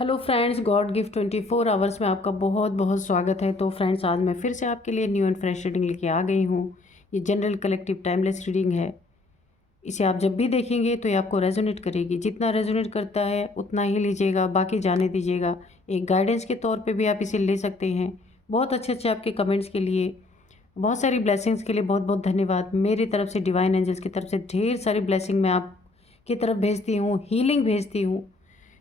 Hello friends, God gift 24 hours में आपका बहुत बहुत स्वागत है। तो फ्रेंड्स, आज मैं फिर से आपके लिए न्यू एंड फ्रेश रीडिंग लेके आ गई हूँ। ये जनरल कलेक्टिव टाइमलेस रीडिंग है। इसे आप जब भी देखेंगे तो ये आपको रेजोनेट करेगी। जितना रेजोनेट करता है उतना ही लीजिएगा, बाकी जाने दीजिएगा। एक गाइडेंस के तौर पर भी आप इसे ले सकते हैं। बहुत अच्छे अच्छे आपके कमेंट्स के लिए, बहुत सारी ब्लेसिंग्स के लिए बहुत बहुत धन्यवाद। मेरी तरफ से, डिवाइन एंजल्स की तरफ से ढेर सारी ब्लेसिंग मैं आपकी तरफ भेजती हूँ, हीलिंग भेजती हूँ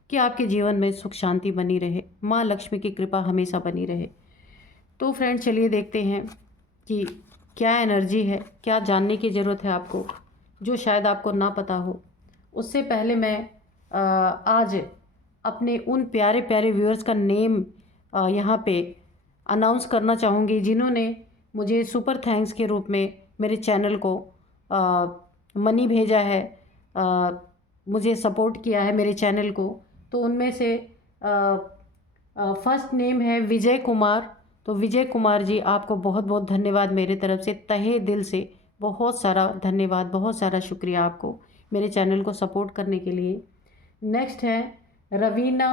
कि आपके जीवन में सुख शांति बनी रहे, माँ लक्ष्मी की कृपा हमेशा बनी रहे। तो फ्रेंड्स, चलिए देखते हैं कि क्या एनर्जी है, क्या जानने की ज़रूरत है आपको जो शायद आपको ना पता हो। उससे पहले मैं आज अपने उन प्यारे प्यारे व्यूअर्स का नेम यहाँ पे अनाउंस करना चाहूँगी जिन्होंने मुझे सुपर थैंक्स के रूप में मेरे चैनल को मनी भेजा है, मुझे सपोर्ट किया है मेरे चैनल को। तो उनमें से फर्स्ट नेम है विजय कुमार। तो विजय कुमार जी, आपको बहुत बहुत धन्यवाद मेरे तरफ से, तहे दिल से बहुत सारा धन्यवाद, बहुत सारा शुक्रिया आपको मेरे चैनल को सपोर्ट करने के लिए। नेक्स्ट है रवीना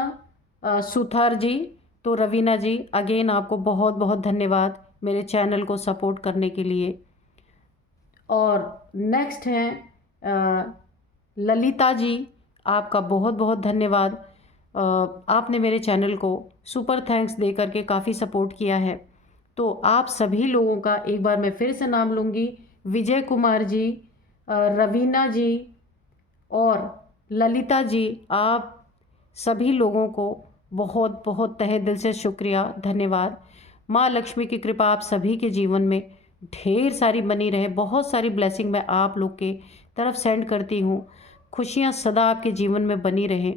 सुथार जी। तो रवीना जी, अगेन आपको बहुत बहुत धन्यवाद मेरे चैनल को सपोर्ट करने के लिए। और नेक्स्ट हैं ललिता जी, आपका बहुत बहुत धन्यवाद। आपने मेरे चैनल को सुपर थैंक्स दे करके काफ़ी सपोर्ट किया है। तो आप सभी लोगों का एक बार मैं फिर से नाम लूँगी, विजय कुमार जी, रवीना जी और ललिता जी। आप सभी लोगों को बहुत बहुत तहे दिल से शुक्रिया, धन्यवाद। माँ लक्ष्मी की कृपा आप सभी के जीवन में ढेर सारी बनी रहे। बहुत सारी ब्लेसिंग मैं आप लोग के तरफ सेंड करती हूँ। खुशियाँ सदा आपके जीवन में बनी रहें,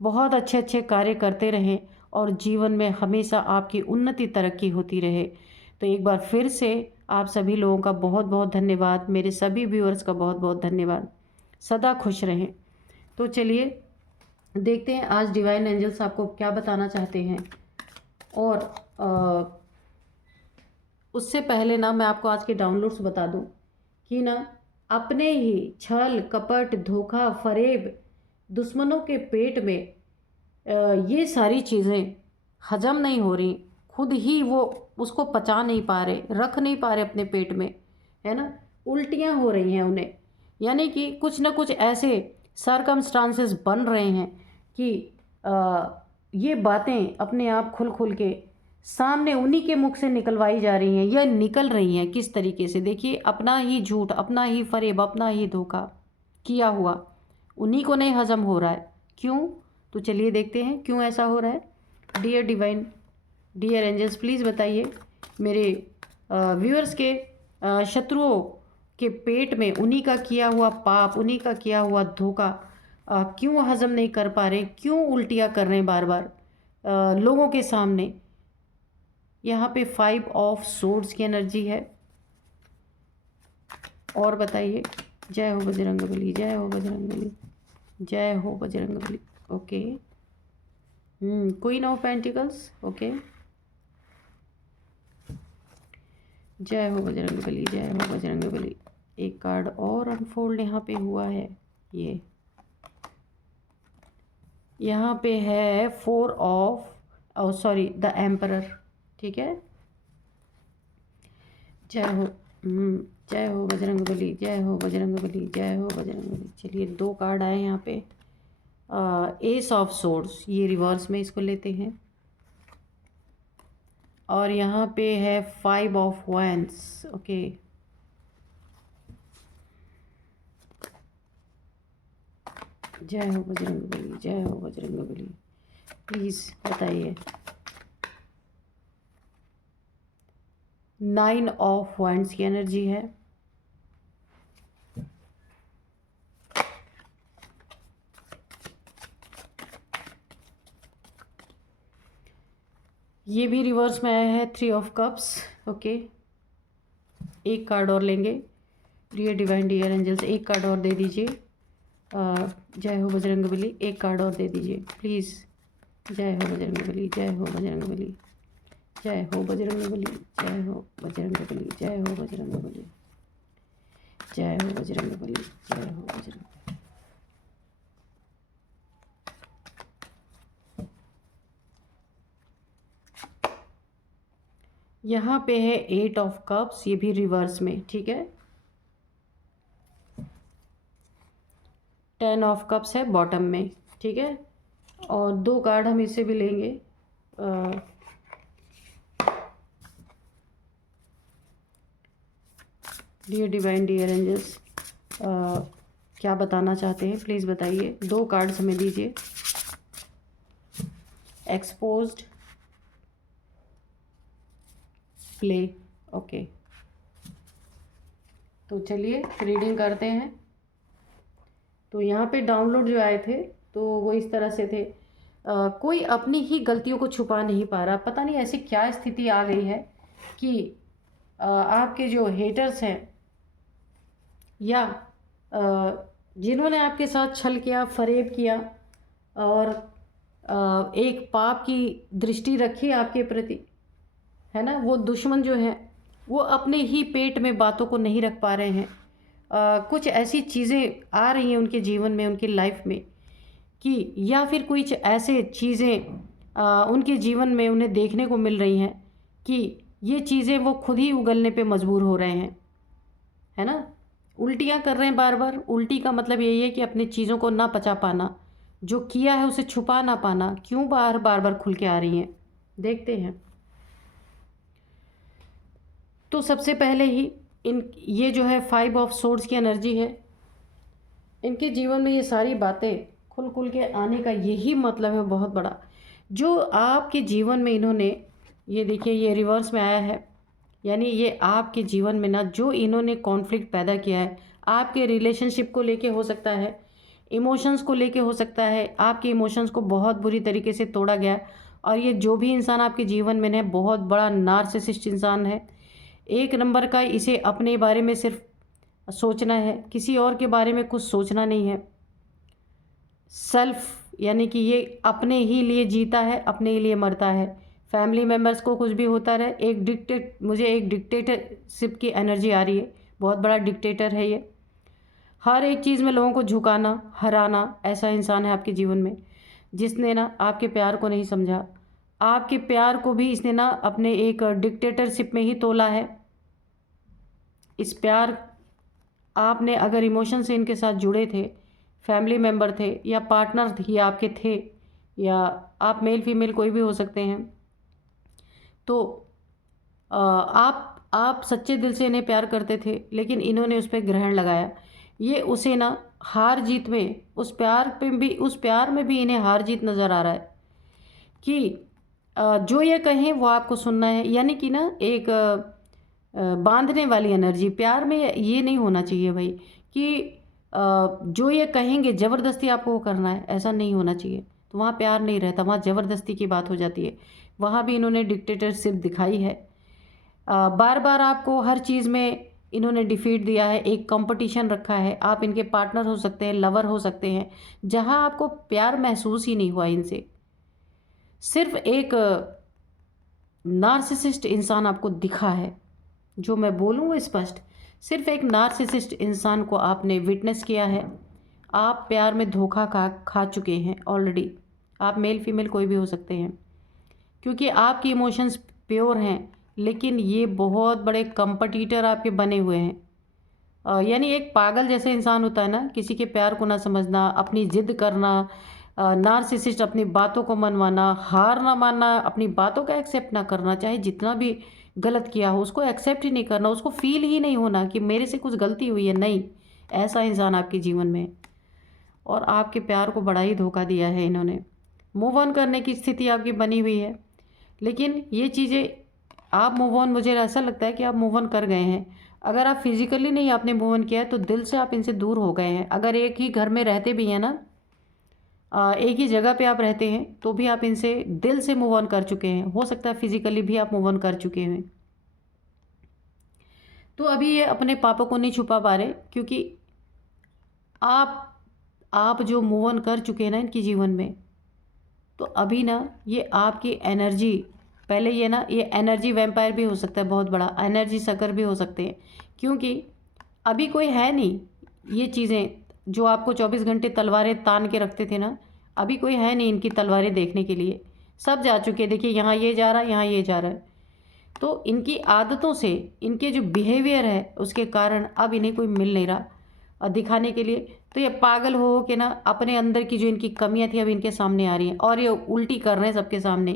बहुत अच्छे अच्छे कार्य करते रहें और जीवन में हमेशा आपकी उन्नति तरक्की होती रहे। तो एक बार फिर से आप सभी लोगों का बहुत बहुत धन्यवाद, मेरे सभी व्यूअर्स का बहुत बहुत धन्यवाद। सदा खुश रहें। तो चलिए देखते हैं आज डिवाइन एंजल्स आपको क्या बताना चाहते हैं। और उससे पहले ना मैं आपको आज के डाउनलोड्स बता दूं कि ना अपने ही छल कपट धोखा फरेब दुश्मनों के पेट में ये सारी चीज़ें हजम नहीं हो रही, खुद ही वो उसको पचा नहीं पा रहे, रख नहीं पा रहे अपने पेट में, है ना। उल्टियाँ हो रही हैं उन्हें, यानी कि कुछ ना कुछ ऐसे सरकमस्टांसेस बन रहे हैं कि ये बातें अपने आप खुल खुल के सामने उन्हीं के मुख से निकलवाई जा रही हैं या निकल रही हैं। किस तरीके से, देखिए, अपना ही झूठ, अपना ही फरेब, अपना ही धोखा किया हुआ उन्हीं को नहीं हजम हो रहा है। क्यों? तो चलिए देखते हैं क्यों ऐसा हो रहा है। Dear divine, dear angels, please बताइए मेरे व्यूअर्स के शत्रुओं के पेट में उन्हीं का किया हुआ पाप, उन्हीं का किया हुआ धोखा क्यों हजम नहीं कर पा रहे, क्यों उल्टियाँ कर रहे हैं बार बार लोगों के सामने। यहाँ पे 5 ऑफ सोर्ड्स की एनर्जी है। और बताइए, जय हो बजरंगबली, जय हो बजरंगबली, जय हो Bajrangbali. Okay, queen of pentacles. Okay, जय हो बजरंगबली, जय हो बजरंगबली। एक कार्ड और अनफोल्ड यहाँ पे हुआ है। ये यहाँ पे है 4 ऑफ सॉरी द एम्परर। ठीक है, जय हो, जय हो बजरंगबली, जय हो बजरंगबली, जय हो बजरंगबली। चलिए 2 कार्ड आए यहाँ पे। एस ऑफ सोर्ड्स, ये रिवर्स में इसको लेते हैं। और यहाँ पे है 5 ऑफ वैंड्स। ओके, जय हो बजरंगबली, जय हो बजरंगबली। प्लीज़ बताइए। 9 ऑफ वैंड्स की एनर्जी है। ये भी रिवर्स में आया है 3 ऑफ कप्स। ओके, एक कार्ड और लेंगे। डियर डिवाइन, डियर एंजल्स, एक कार्ड और दे दीजिए। जय हो बजरंगबली, एक कार्ड और दे दीजिए प्लीज़। जय हो बजरंगबली, जय हो बजरंगबली, जय हो बजरंगबली, जय हो बजरंगबली, जय हो बजरंगबली, जय हो बजरंगबली, जय हो बजरंग। यहाँ पे है 8 ऑफ कप्स, ये भी रिवर्स में, ठीक है। 10 ऑफ कप्स है बॉटम में, ठीक है। और 2 कार्ड हम इससे भी लेंगे। डियर डिवाइन, डियर एंजल्स, क्या बताना चाहते हैं प्लीज़ बताइए। 2 कार्ड्स हमें दीजिए। Exposed, play, okay. तो चलिए रीडिंग करते हैं। तो यहाँ पे डाउनलोड जो आए थे तो वो इस तरह से थे। कोई अपनी ही गलतियों को छुपा नहीं पा रहा। पता नहीं ऐसी क्या स्थिति आ गई है कि आपके जो हेटर्स हैं या जिन्होंने आपके साथ छल किया, फरेब किया और एक पाप की दृष्टि रखी आपके प्रति, है ना, वो दुश्मन जो है वो अपने ही पेट में बातों को नहीं रख पा रहे हैं। कुछ ऐसी चीज़ें आ रही हैं उनके जीवन में, उनकी लाइफ में, कि या फिर कुछ ऐसे चीज़ें उनके जीवन में उन्हें देखने को मिल रही हैं कि ये चीज़ें वो खुद ही उगलने पे मजबूर हो रहे हैं, है ना। उल्टियाँ कर रहे हैं बार बार। उल्टी का मतलब यही है कि अपनी चीज़ों को ना पचा पाना, जो किया है उसे छुपा ना पाना, क्यों बार बार खुल के आ रही हैं, देखते हैं। तो सबसे पहले ही ये जो है 5 ऑफ सोर्ड्स की एनर्जी है। इनके जीवन में ये सारी बातें खुल के आने का यही मतलब है बहुत बड़ा। जो आपके जीवन में इन्होंने, ये देखिए ये रिवर्स में आया है, यानी ये आपके जीवन में ना जो इन्होंने कॉन्फ्लिक्ट पैदा किया है, आपके रिलेशनशिप को लेके हो सकता है, इमोशंस को लेके हो सकता है। आपके इमोशंस को बहुत बुरी तरीके से तोड़ा गया। और ये जो भी इंसान आपके जीवन में है बहुत बड़ा नार्सिसिस्ट इंसान है, 1 नंबर का। इसे अपने बारे में सिर्फ सोचना है, किसी और के बारे में कुछ सोचना नहीं है। सेल्फ, यानी कि ये अपने ही लिए जीता है, अपने ही लिए मरता है। फैमिली मेम्बर्स को कुछ भी होता रहे, मुझे एक डिक्टेटरशिप की एनर्जी आ रही है। बहुत बड़ा डिक्टेटर है ये। हर एक चीज़ में लोगों को झुकाना, हराना, ऐसा इंसान है आपके जीवन में, जिसने ना आपके प्यार को नहीं समझा। आपके प्यार को भी इसने ना अपने एक डिक्टेटरशिप में ही तोला है। इस प्यार, आपने अगर इमोशन से इनके साथ जुड़े थे, फैमिली मेम्बर थे या पार्टनर ही आपके थे, या आप मेल फीमेल कोई भी हो सकते हैं, तो आप सच्चे दिल से इन्हें प्यार करते थे, लेकिन इन्होंने उस पर ग्रहण लगाया। ये उसे ना हार जीत में, उस प्यार में भी इन्हें हार जीत नज़र आ रहा है कि जो ये कहें वो आपको सुनना है। यानी कि ना एक बांधने वाली एनर्जी प्यार में ये नहीं होना चाहिए भाई, कि जो ये कहेंगे ज़बरदस्ती आपको वो करना है, ऐसा नहीं होना चाहिए। तो वहाँ प्यार नहीं रहता, वहाँ ज़बरदस्ती की बात हो जाती है। वहाँ भी इन्होंने डिक्टेटरशिप दिखाई है। बार बार आपको हर चीज़ में इन्होंने डिफीट दिया है, एक कंपटीशन रखा है। आप इनके पार्टनर हो सकते हैं, लवर हो सकते हैं, जहाँ आपको प्यार महसूस ही नहीं हुआ इनसे। सिर्फ एक नार्सिसिस्ट इंसान आपको दिखा है। जो मैं बोलूँ वो स्पष्ट, सिर्फ एक नार्सिसिस्ट इंसान को आपने विटनेस किया है। आप प्यार में धोखा खा चुके हैं ऑलरेडी। आप मेल फीमेल कोई भी हो सकते हैं, क्योंकि आपके इमोशंस प्योर हैं, लेकिन ये बहुत बड़े कंपटीटर आपके बने हुए हैं। यानी एक पागल जैसे इंसान होता है ना, किसी के प्यार को ना समझना, अपनी जिद करना, नार्सिसिस्ट अपनी बातों को मनवाना, हार ना मानना, अपनी बातों का एक्सेप्ट ना करना, चाहे जितना भी गलत किया हो उसको एक्सेप्ट ही नहीं करना, उसको फील ही नहीं होना कि मेरे से कुछ गलती हुई है। नहीं, ऐसा इंसान आपके जीवन में है और आपके प्यार को बड़ा ही धोखा दिया है इन्होंने। मूव ऑन करने की स्थिति आपकी बनी हुई है, लेकिन ये चीज़ें आप मूव ऑन, मुझे ऐसा लगता है कि आप मूव ऑन कर गए हैं। अगर आप फिजिकली नहीं आपने मूव ऑन किया है तो दिल से आप इनसे दूर हो गए हैं। अगर एक ही घर में रहते भी हैं ना, एक ही जगह पे आप रहते हैं, तो भी आप इनसे दिल से मूव ऑन कर चुके हैं। हो सकता है फिजिकली भी आप मूव ऑन कर चुके हैं। तो अभी ये अपने पापों को नहीं छुपा पा रहे, क्योंकि आप जो मूव ऑन कर चुके हैं ना इनके जीवन में, तो अभी ना ये आपकी एनर्जी, पहले ये ना, ये एनर्जी वैम्पायर भी हो सकता है, बहुत बड़ा एनर्जी सकर भी हो सकते हैं, क्योंकि अभी कोई है नहीं। ये चीज़ें जो आपको 24 घंटे तलवारें तान के रखते थे ना, अभी कोई है नहीं इनकी तलवारें देखने के लिए। सब जा चुके हैं। देखिए यहाँ ये जा रहा है, यहाँ ये जा रहा है। तो इनकी आदतों से, इनके जो बिहेवियर है उसके कारण अब इन्हें कोई मिल नहीं रहा दिखाने के लिए। तो ये पागल हो के ना अपने अंदर की जो इनकी कमियां थी अब इनके सामने आ रही हैं और ये उल्टी कर रहे हैं सबके सामने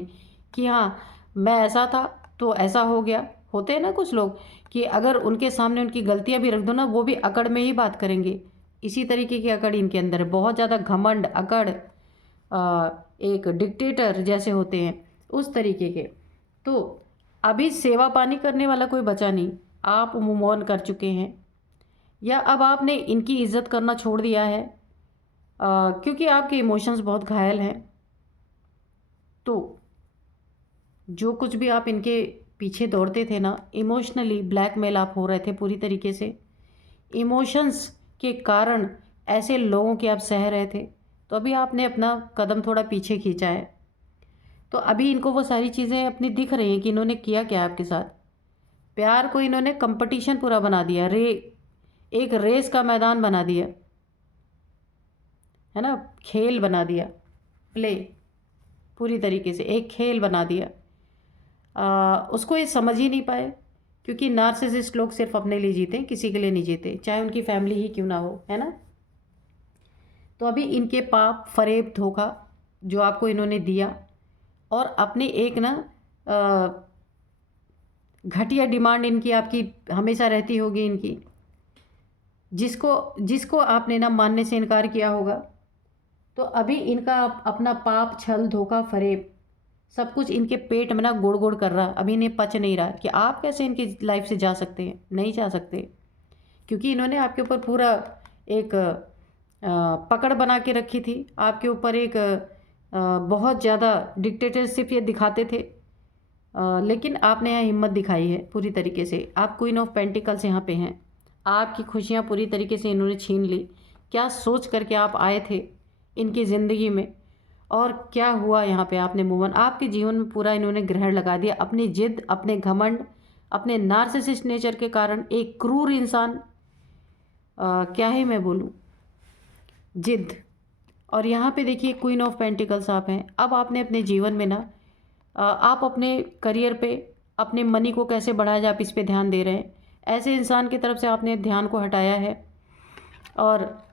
कि हाँ मैं ऐसा था तो ऐसा हो गया। होते हैं ना कुछ लोग कि अगर उनके सामने उनकी गलतियां भी रख दो ना, वो भी अकड़ में ही बात करेंगे। इसी तरीके की अकड़ इनके अंदर है, बहुत ज़्यादा घमंड, अकड़, एक डिक्टेटर जैसे होते हैं उस तरीके के। तो अभी सेवा पानी करने वाला कोई बचा नहीं, आप मूव ऑन कर चुके हैं या अब आपने इनकी इज्जत करना छोड़ दिया है क्योंकि आपके इमोशंस बहुत घायल हैं। तो जो कुछ भी आप इनके पीछे दौड़ते थे ना, इमोशनली ब्लैकमेल आप हो रहे थे पूरी तरीके से। इमोशंस के कारण ऐसे लोगों के आप सह रहे थे, तो अभी आपने अपना कदम थोड़ा पीछे खींचा है। तो अभी इनको वो सारी चीज़ें अपनी दिख रही हैं कि इन्होंने किया क्या आपके साथ। प्यार को इन्होंने कंपटीशन पूरा बना दिया, एक रेस का मैदान बना दिया है ना, खेल बना दिया, प्ले, पूरी तरीके से एक खेल बना दिया। उसको ये समझ ही नहीं पाए क्योंकि नार्सिसिस्ट लोग सिर्फ अपने लिए जीते, किसी के लिए नहीं जीते, चाहे उनकी फैमिली ही क्यों ना हो, है ना। तो अभी इनके पाप, फरेब, धोखा जो आपको इन्होंने दिया और अपने एक ना घटिया डिमांड इनकी आपकी हमेशा रहती होगी इनकी, जिसको जिसको आपने ना मानने से इनकार किया होगा। तो अभी इनका अपना पाप, छल, धोखा, फरेब सब कुछ इनके पेट में ना गुड़ गुड़ कर रहा। अभी इन्हें पच नहीं रहा कि आप कैसे इनकी लाइफ से जा सकते हैं, नहीं जा सकते क्योंकि इन्होंने आपके ऊपर पूरा एक पकड़ बना के रखी थी। आपके ऊपर एक बहुत ज़्यादा डिक्टेटरशिप ये दिखाते थे, लेकिन आपने यहाँ हिम्मत दिखाई है पूरी तरीके से। आप क्वीन ऑफ पेंटिकल्स यहाँ पे हैं, आपकी खुशियाँ पूरी तरीके से इन्होंने छीन ली। क्या सोच करके आप आए थे इनकी ज़िंदगी में और क्या हुआ यहाँ पे, आपने मूव ऑन। आपके जीवन में पूरा इन्होंने ग्रहण लगा दिया अपनी जिद, अपने घमंड, अपने नार्सिसिस्ट नेचर के कारण। एक क्रूर इंसान, क्या ही मैं बोलूँ, जिद। और यहाँ पे देखिए क्वीन ऑफ पेंटिकल्स आप हैं। अब आपने अपने जीवन में ना आप अपने करियर पे, अपने मनी को कैसे बढ़ाया जाए आप इस पे ध्यान दे रहे हैं। ऐसे इंसान की तरफ से आपने ध्यान को हटाया है। और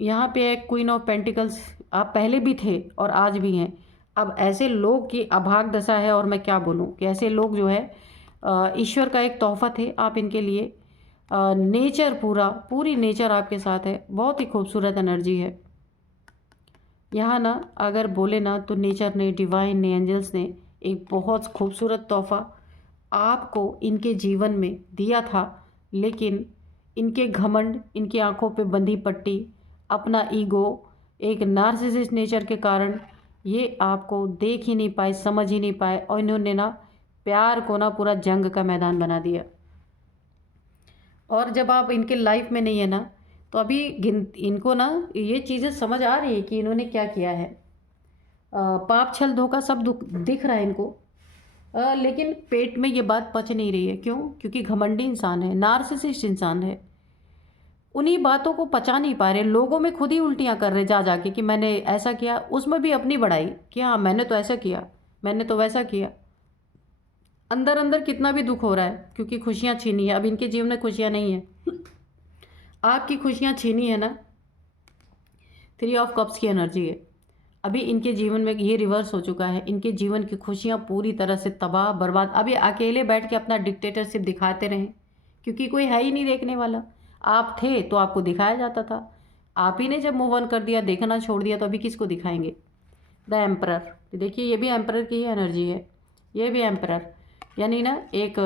यहाँ पे एक क्वीन ऑफ पेंटिकल्स आप पहले भी थे और आज भी हैं। अब ऐसे लोग की अभाग दशा है और मैं क्या बोलूँ कि ऐसे लोग जो है ईश्वर का एक तोहफा थे आप इनके लिए। नेचर पूरी नेचर आपके साथ है, बहुत ही खूबसूरत एनर्जी है यहाँ ना। अगर बोले ना तो नेचर ने, डिवाइन ने, एंजल्स ने एक बहुत खूबसूरत तोहफा आपको इनके जीवन में दिया था, लेकिन इनके घमंड, इनकी आंखों पे बंधी पट्टी, अपना ईगो, एक नार्सिसिस्ट नेचर के कारण ये आपको देख ही नहीं पाए, समझ ही नहीं पाए और इन्होंने ना प्यार को ना पूरा जंग का मैदान बना दिया। और जब आप इनके लाइफ में नहीं है ना, तो अभी इनको ना ये चीज़ें समझ आ रही है कि इन्होंने क्या किया है। पाप, छल, धोखा सब दिख रहा है इनको, लेकिन पेट में ये बात पच नहीं रही है। क्यों? क्योंकि घमंडी इंसान है, नार्सिसिस्ट इंसान है। उन्हीं बातों को पचा नहीं पा रहे, लोगों में खुद ही उल्टियाँ कर रहे जा जाके कि मैंने ऐसा किया, उसमें भी अपनी बड़ाई कि हाँ मैंने तो ऐसा किया, मैंने तो वैसा किया। अंदर अंदर कितना भी दुख हो रहा है क्योंकि खुशियाँ छीनी है। अब इनके जीवन में खुशियाँ नहीं है, आपकी खुशियाँ छीनी है ना। 3 ऑफ कप्स की एनर्जी है। अभी इनके जीवन में ये रिवर्स हो चुका है, इनके जीवन की खुशियाँ पूरी तरह से तबाह बर्बाद। अभी अकेले बैठ के अपना डिक्टेटरशिप दिखाते रहें क्योंकि कोई है ही नहीं देखने वाला। आप थे तो आपको दिखाया जाता था, आप ही ने जब मूव ऑन कर दिया, देखना छोड़ दिया, तो अभी किसको दिखाएंगे। द एम्परर, देखिए ये भी एम्परर की ही एनर्जी है, ये भी एम्परर यानी ना एक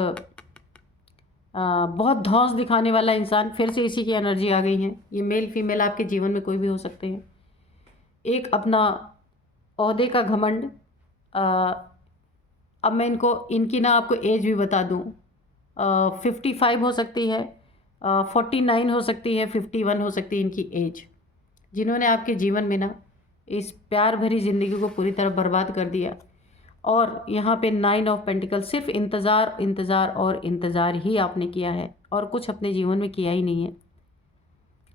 बहुत धौंस दिखाने वाला इंसान। फिर से इसी की एनर्जी आ गई है। ये मेल फीमेल आपके जीवन में कोई भी हो सकते हैं। एक अपना ओहदे का घमंड। अब मैं इनकी ना आपको एज भी बता दूं, 55 हो सकती है, 49 हो सकती है, 51 हो सकती है इनकी एज, जिन्होंने आपके जीवन में ना इस प्यार भरी ज़िंदगी को पूरी तरह बर्बाद कर दिया। और यहाँ पे 9 ऑफ पेंटिकल, सिर्फ इंतज़ार, इंतज़ार और इंतज़ार ही आपने किया है और कुछ अपने जीवन में किया ही नहीं है।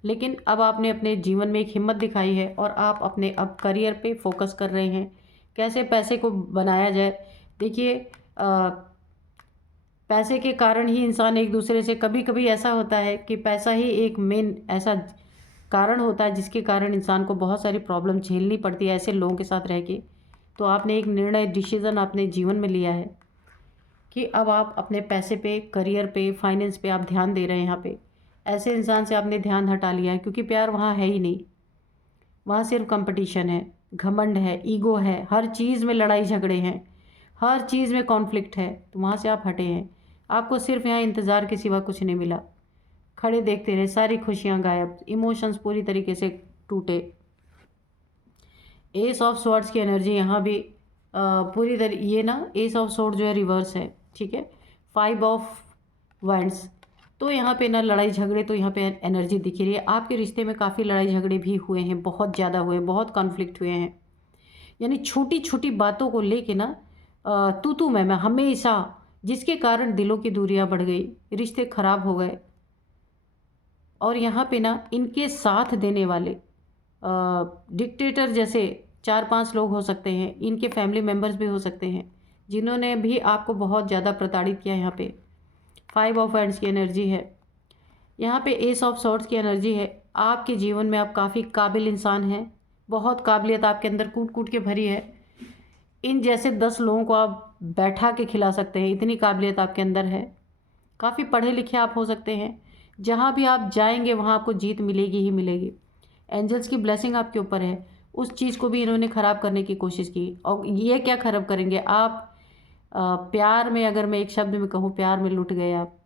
लेकिन अब आपने अपने जीवन में एक हिम्मत दिखाई है और आप अपने अब करियर पे फोकस कर रहे हैं, कैसे पैसे को बनाया जाए। देखिए पैसे के कारण ही इंसान एक दूसरे से, कभी कभी ऐसा होता है कि पैसा ही एक मेन ऐसा कारण होता है जिसके कारण इंसान को बहुत सारी प्रॉब्लम झेलनी पड़ती है ऐसे लोगों के साथ रह के। तो आपने एक निर्णय, डिसीज़न अपने जीवन में लिया है कि अब आप अपने पैसे पे, करियर पे, फाइनेंस पे आप ध्यान दे रहे हैं। यहाँ पे ऐसे इंसान से आपने ध्यान हटा लिया है, क्योंकि प्यार वहाँ है ही नहीं। वहाँ सिर्फ कंपटीशन है, घमंड है, ईगो है, हर चीज़ में लड़ाई झगड़े हैं, हर चीज़ में कॉन्फ्लिक्ट है। तो वहाँ से आप हटे हैं। आपको सिर्फ यहाँ इंतज़ार के सिवा कुछ नहीं मिला। खड़े देखते रहे, सारी खुशियाँ गायब, इमोशंस पूरी तरीके से टूटे। एस ऑफ स्वॉर्ड्स की एनर्जी यहाँ भी पूरी तरह, ये ना एस ऑफ स्वॉर्ड जो है रिवर्स है, ठीक है। 5 ऑफ वैंड्स, तो यहाँ पे ना लड़ाई झगड़े, तो यहाँ पे एनर्जी दिख रही है। आपके रिश्ते में काफ़ी लड़ाई झगड़े भी हुए हैं, बहुत ज़्यादा हुए हैं, बहुत कॉन्फ्लिक्ट हुए हैं। यानी छोटी छोटी बातों को लेके ना तू तू मैं हमेशा, जिसके कारण दिलों की दूरियां बढ़ गई, रिश्ते खराब हो गए। और यहाँ पे ना इनके साथ देने वाले डिक्टेटर जैसे 4-5 लोग हो सकते हैं, इनके फैमिली मेम्बर्स भी हो सकते हैं, जिन्होंने भी आपको बहुत ज़्यादा प्रताड़ित किया। यहाँ पे 5 ऑफ हैंड्स की एनर्जी है, यहाँ पे एस ऑफ सॉर्ड्स की एनर्जी है। आपके जीवन में आप काफ़ी काबिल इंसान हैं, बहुत काबिलियत आपके अंदर कूट कूट के भरी है। इन जैसे 10 लोगों को आप बैठा के खिला सकते हैं, इतनी काबिलियत आपके अंदर है। काफ़ी पढ़े लिखे आप हो सकते हैं, जहाँ भी आप जाएंगे वहाँ आपको जीत मिलेगी ही मिलेगी। एंजल्स की ब्लेसिंग आपके ऊपर है। उस चीज़ को भी इन्होंने ख़राब करने की कोशिश की, और ये क्या ख़राब करेंगे आप? प्यार में, अगर मैं एक शब्द में कहूँ, प्यार में लुट गए आप,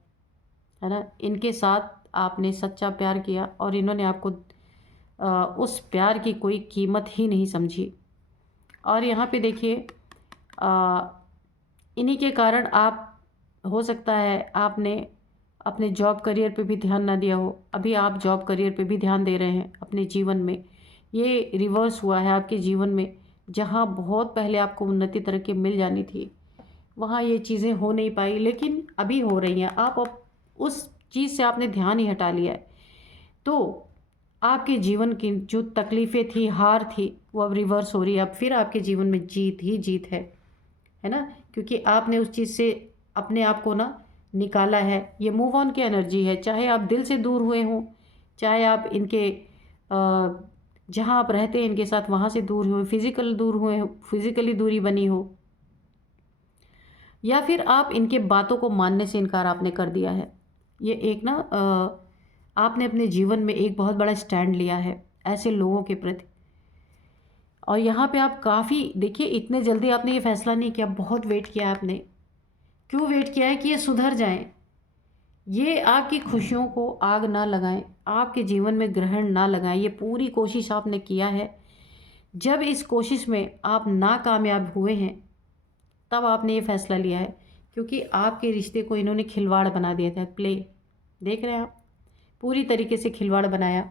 है ना। इनके साथ आपने सच्चा प्यार किया और इन्होंने आपको उस प्यार की कोई कीमत ही नहीं समझी। और यहाँ पे देखिए, इन्हीं के कारण आप, हो सकता है आपने अपने जॉब करियर पे भी ध्यान ना दिया हो। अभी आप जॉब करियर पे भी ध्यान दे रहे हैं अपने जीवन में। ये रिवर्स हुआ है आपके जीवन में। जहाँ बहुत पहले आपको उन्नति तरक्की मिल जानी थी, वहाँ ये चीज़ें हो नहीं पाई, लेकिन अभी हो रही हैं। आप अब उस चीज़ से आपने ध्यान ही हटा लिया है। तो आपके जीवन की जो तकलीफ़ें थी, हार थी, वो अब रिवर्स हो रही है। अब फिर आपके जीवन में जीत ही जीत है ना, क्योंकि आपने उस चीज़ से अपने आप को ना निकाला है। ये मूव ऑन की एनर्जी है। चाहे आप दिल से दूर हुए हों, चाहे आप इनके जहाँ आप रहते हैं इनके साथ, वहाँ से दूर हुए, फिज़िकल दूर हुए, फिज़िकली दूरी बनी हो, या फिर आप इनके बातों को मानने से इनकार आपने कर दिया है। ये एक ना आपने अपने जीवन में एक बहुत बड़ा स्टैंड लिया है ऐसे लोगों के प्रति। और यहाँ पे आप काफ़ी, देखिए, इतने जल्दी आपने ये फैसला नहीं किया, बहुत वेट किया आपने। क्यों वेट किया है? कि ये सुधर जाएं, ये आपकी खुशियों को आग ना लगाएं, आपके जीवन में ग्रहण ना लगाएं। ये पूरी कोशिश आपने किया है। जब इस कोशिश में आप नाकामयाब हुए हैं, तब आपने ये फैसला लिया है, क्योंकि आपके रिश्ते को इन्होंने खिलवाड़ बना दिया था। प्ले देख रहे हैं आप, पूरी तरीके से खिलवाड़ बनाया,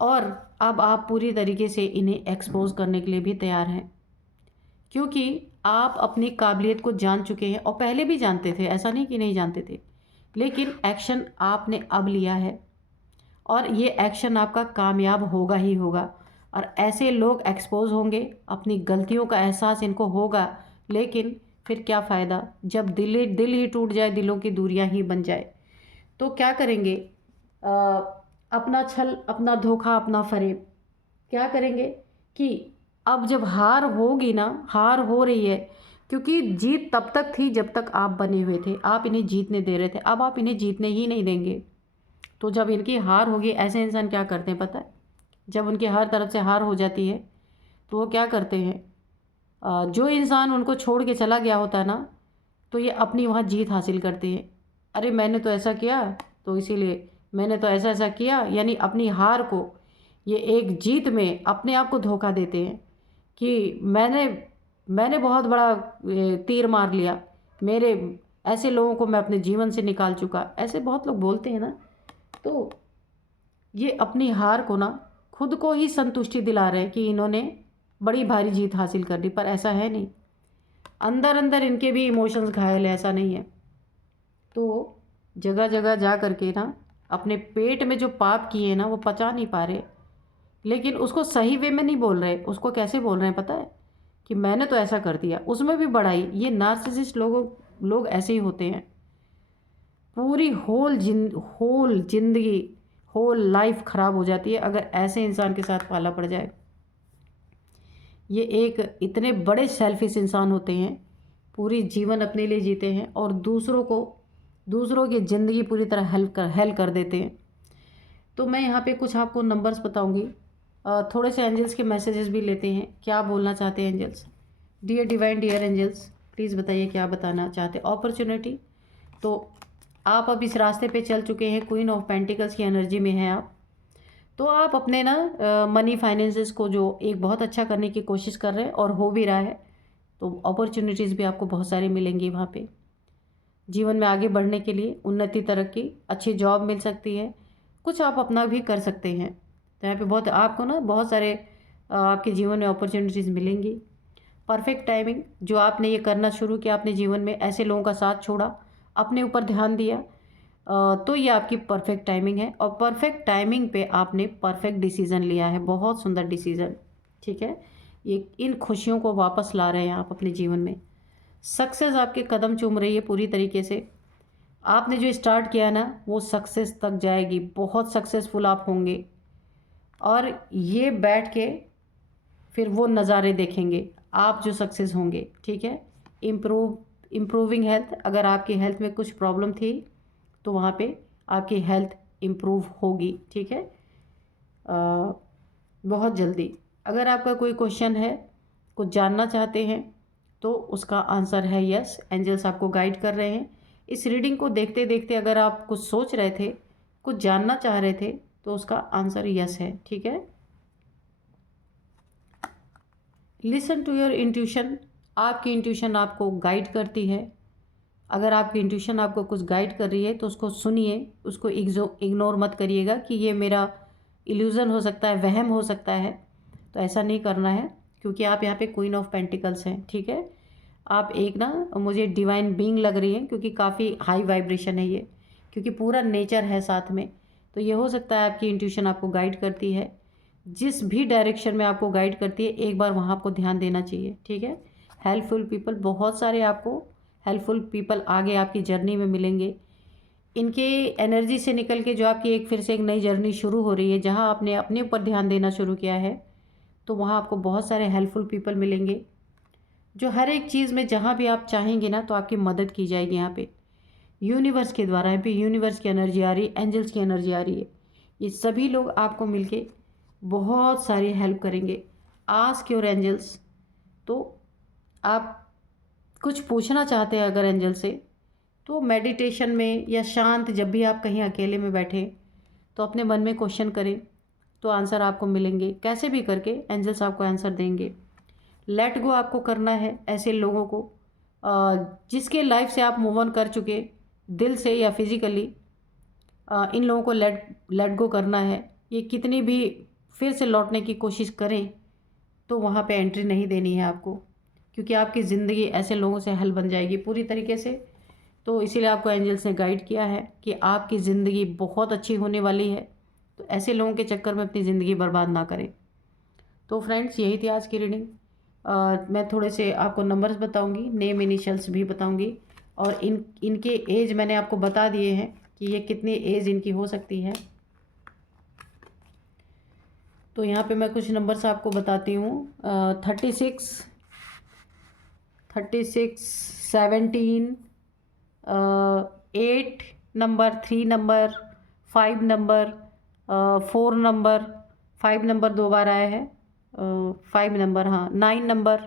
और अब आप पूरी तरीके से इन्हें एक्सपोज करने के लिए भी तैयार हैं, क्योंकि आप अपनी काबिलियत को जान चुके हैं। और पहले भी जानते थे, ऐसा नहीं कि नहीं जानते थे, लेकिन एक्शन आपने अब लिया है, और ये एक्शन आपका कामयाब होगा ही होगा। और ऐसे लोग एक्सपोज होंगे, अपनी गलतियों का एहसास इनको होगा, लेकिन फिर क्या फ़ायदा जब दिल ही टूट जाए, दिलों की दूरियां ही बन जाए। तो क्या करेंगे? अपना छल, अपना धोखा, अपना फरेब, क्या करेंगे कि अब जब हार होगी ना, हार हो रही है, क्योंकि जीत तब तक थी जब तक आप बने हुए थे, आप इन्हें जीतने दे रहे थे, अब आप इन्हें जीतने ही नहीं देंगे। तो जब इनकी हार होगी, ऐसे इंसान क्या करते हैं पता है? जब उनकी हर तरफ से हार हो जाती है, तो वो क्या करते हैं, जो इंसान उनको छोड़ के चला गया होता है ना, तो ये अपनी वहाँ जीत हासिल करते हैं। अरे मैंने तो ऐसा किया, तो इसीलिए मैंने तो ऐसा ऐसा किया, यानी अपनी हार को ये एक जीत में अपने आप को धोखा देते हैं कि मैंने बहुत बड़ा तीर मार लिया, मेरे ऐसे लोगों को मैं अपने जीवन से निकाल चुका, ऐसे बहुत लोग बोलते हैं ना। तो ये अपनी हार को ना खुद को ही संतुष्टि दिला रहे हैं कि इन्होंने बड़ी भारी जीत हासिल कर ली, पर ऐसा है नहीं। अंदर अंदर इनके भी इमोशंस घायल है, ऐसा नहीं है। तो जगह जगह जा करके ना अपने पेट में जो पाप किए ना, वो पचा नहीं पा रहे, लेकिन उसको सही वे में नहीं बोल रहे। उसको कैसे बोल रहे हैं पता है? कि मैंने तो ऐसा कर दिया, उसमें भी बड़ाई। ये नार्सिसिस्ट लोग ऐसे ही होते हैं, पूरी होल जिंदगी, होल लाइफ ख़राब हो जाती है अगर ऐसे इंसान के साथ पाला पड़ जाए। ये एक इतने बड़े सेल्फिश इंसान होते हैं, पूरी जीवन अपने लिए जीते हैं और दूसरों की ज़िंदगी पूरी तरह हेल कर देते हैं। तो मैं यहाँ पे कुछ आपको नंबर्स बताऊँगी, थोड़े से एंजल्स के मैसेजेस भी लेते हैं। क्या बोलना चाहते हैं angels? Dear divine, dear angels, please बताइए क्या बताना चाहते हैं। अपॉर्चुनिटी, तो आप अब इस रास्ते पे चल चुके हैं, क्वीन ऑफ पेंटिकल्स की एनर्जी में हैं आप। तो आप अपने ना मनी फाइनेंसेस को जो एक बहुत अच्छा करने की कोशिश कर रहे हैं और हो भी रहा है, तो अपॉर्चुनिटीज़ भी आपको बहुत सारी मिलेंगी वहाँ पे। जीवन में आगे बढ़ने के लिए उन्नति, तरक्की, अच्छी जॉब मिल सकती है, कुछ आप अपना भी कर सकते हैं। तो यहाँ पे बहुत आपको ना बहुत सारे आपके जीवन में अपॉर्चुनिटीज़ मिलेंगी। परफेक्ट टाइमिंग, जो आपने ये करना शुरू किया अपने जीवन में, ऐसे लोगों का साथ छोड़ा, अपने ऊपर ध्यान दिया, तो ये आपकी परफेक्ट टाइमिंग है और परफेक्ट टाइमिंग पे आपने परफेक्ट डिसीज़न लिया है, बहुत सुंदर डिसीज़न। ठीक है, ये इन खुशियों को वापस ला रहे हैं आप अपने जीवन में। सक्सेस आपके कदम चूम रही है पूरी तरीके से। आपने जो स्टार्ट किया ना वो सक्सेस तक जाएगी, बहुत सक्सेसफुल आप होंगे और ये बैठ के फिर वो नज़ारे देखेंगे आप जो सक्सेस होंगे। ठीक है, इम्प्रूविंग हेल्थ, अगर आपकी हेल्थ में कुछ प्रॉब्लम थी तो वहाँ पे आपकी हेल्थ इम्प्रूव होगी। ठीक है, बहुत जल्दी। अगर आपका कोई क्वेश्चन है, कुछ जानना चाहते हैं, तो उसका आंसर है यस। एंजल्स आपको गाइड कर रहे हैं। इस रीडिंग को देखते देखते अगर आप कुछ सोच रहे थे, कुछ जानना चाह रहे थे, तो उसका आंसर यस है। ठीक है, लिसन टू योर इंट्यूशन, आपकी इंट्यूशन आपको गाइड करती है। अगर आपकी इंट्यूशन आपको कुछ गाइड कर रही है तो उसको सुनिए, उसको इग्नोर मत करिएगा कि ये मेरा इल्यूज़न हो सकता है, वहम हो सकता है। तो ऐसा नहीं करना है, क्योंकि आप यहाँ पे क्वीन ऑफ पेंटिकल्स हैं। ठीक है, आप एक ना मुझे डिवाइन बीइंग लग रही हैं, क्योंकि काफ़ी हाई वाइब्रेशन है ये, क्योंकि पूरा नेचर है साथ में। तो ये हो सकता है आपकी इंट्यूशन आपको गाइड करती है, जिस भी डायरेक्शन में आपको गाइड करती है, एक बार वहाँ आपको ध्यान देना चाहिए। ठीक है, हेल्पफुल पीपल, बहुत सारे आपको हेल्पफुल पीपल आगे आपकी जर्नी में मिलेंगे। इनके एनर्जी से निकल के जो आपकी एक फिर से एक नई जर्नी शुरू हो रही है, जहाँ आपने अपने ऊपर ध्यान देना शुरू किया है, तो वहाँ आपको बहुत सारे हेल्पफुल पीपल मिलेंगे, जो हर एक चीज़ में जहाँ भी आप चाहेंगे ना तो आपकी मदद की जाएगी। यहाँ पे यूनिवर्स के द्वारा, यहाँ पे यूनिवर्स की एनर्जी आ रही है, एंजल्स की एनर्जी आ रही है। ये सभी लोग आपको मिलके बहुत सारी हेल्प करेंगे। आस्क योर एंजल्स, तो आप कुछ पूछना चाहते हैं अगर एंजल से, तो मेडिटेशन में या शांत जब भी आप कहीं अकेले में बैठे तो अपने मन में क्वेश्चन करें, तो आंसर आपको मिलेंगे। कैसे भी करके एंजल्स आपको आंसर देंगे। लेट गो आपको करना है ऐसे लोगों को जिसके लाइफ से आप मूव ऑन कर चुके, दिल से या फिज़िकली। इन लोगों को लेट गो करना है। ये कितनी भी फिर से लौटने की कोशिश करें तो वहाँ पे एंट्री नहीं देनी है आपको, क्योंकि आपकी ज़िंदगी ऐसे लोगों से हल बन जाएगी पूरी तरीके से। तो इसीलिए आपको एंजल्स ने गाइड किया है कि आपकी ज़िंदगी बहुत अच्छी होने वाली है, तो ऐसे लोगों के चक्कर में अपनी ज़िंदगी बर्बाद ना करें। तो फ्रेंड्स, यही थी आज की रीडिंग। मैं थोड़े से आपको नंबर्स बताऊंगी, नेम इनिशियल्स भी बताऊंगी, और इनके एज मैंने आपको बता दिए हैं कि ये कितनी एज इनकी हो सकती है। तो यहाँ पे मैं कुछ नंबर्स आपको बताती हूँ। 36, 17, 8 number, 3 number, 5 number, 4 number, 5 number 2 बार आया है, 5 नंबर, हाँ 9 नंबर,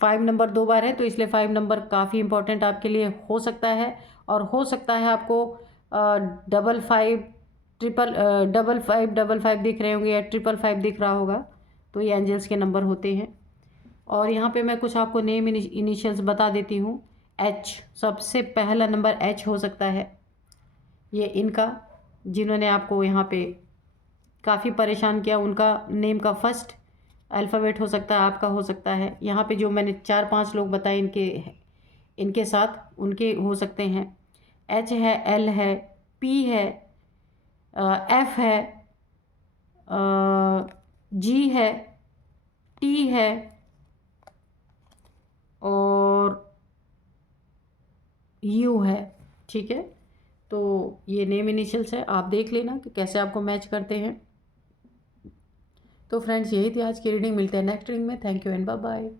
5 नंबर 2 बार है, तो इसलिए 5 नंबर काफ़ी इंपॉर्टेंट आपके लिए हो सकता है। और हो सकता है आपको 55, डबल फाइव दिख रहे होंगे या 555 दिख रहा होगा, तो ये एंजल्स के नंबर होते हैं। और यहाँ पे मैं कुछ आपको नेम इनिशियल्स बता देती हूँ। एच, सबसे पहला नंबर एच हो सकता है, ये इनका, जिन्होंने आपको यहाँ पे काफ़ी परेशान किया, उनका नेम का फर्स्ट अल्फ़ाबेट हो सकता है, आपका हो सकता है। यहाँ पे जो मैंने 4-5 लोग बताए इनके साथ उनके हो सकते हैं। एच है, एल है, पी है, एफ है, जी है, टी है, और यू है, ठीक है। तो ये नेम इनिशियल्स है, आप देख लेना कि कैसे आपको मैच करते हैं। तो फ्रेंड्स, यही थी आज की रीडिंग। मिलते हैं नेक्स्ट रीडिंग में। Thank you and bye bye.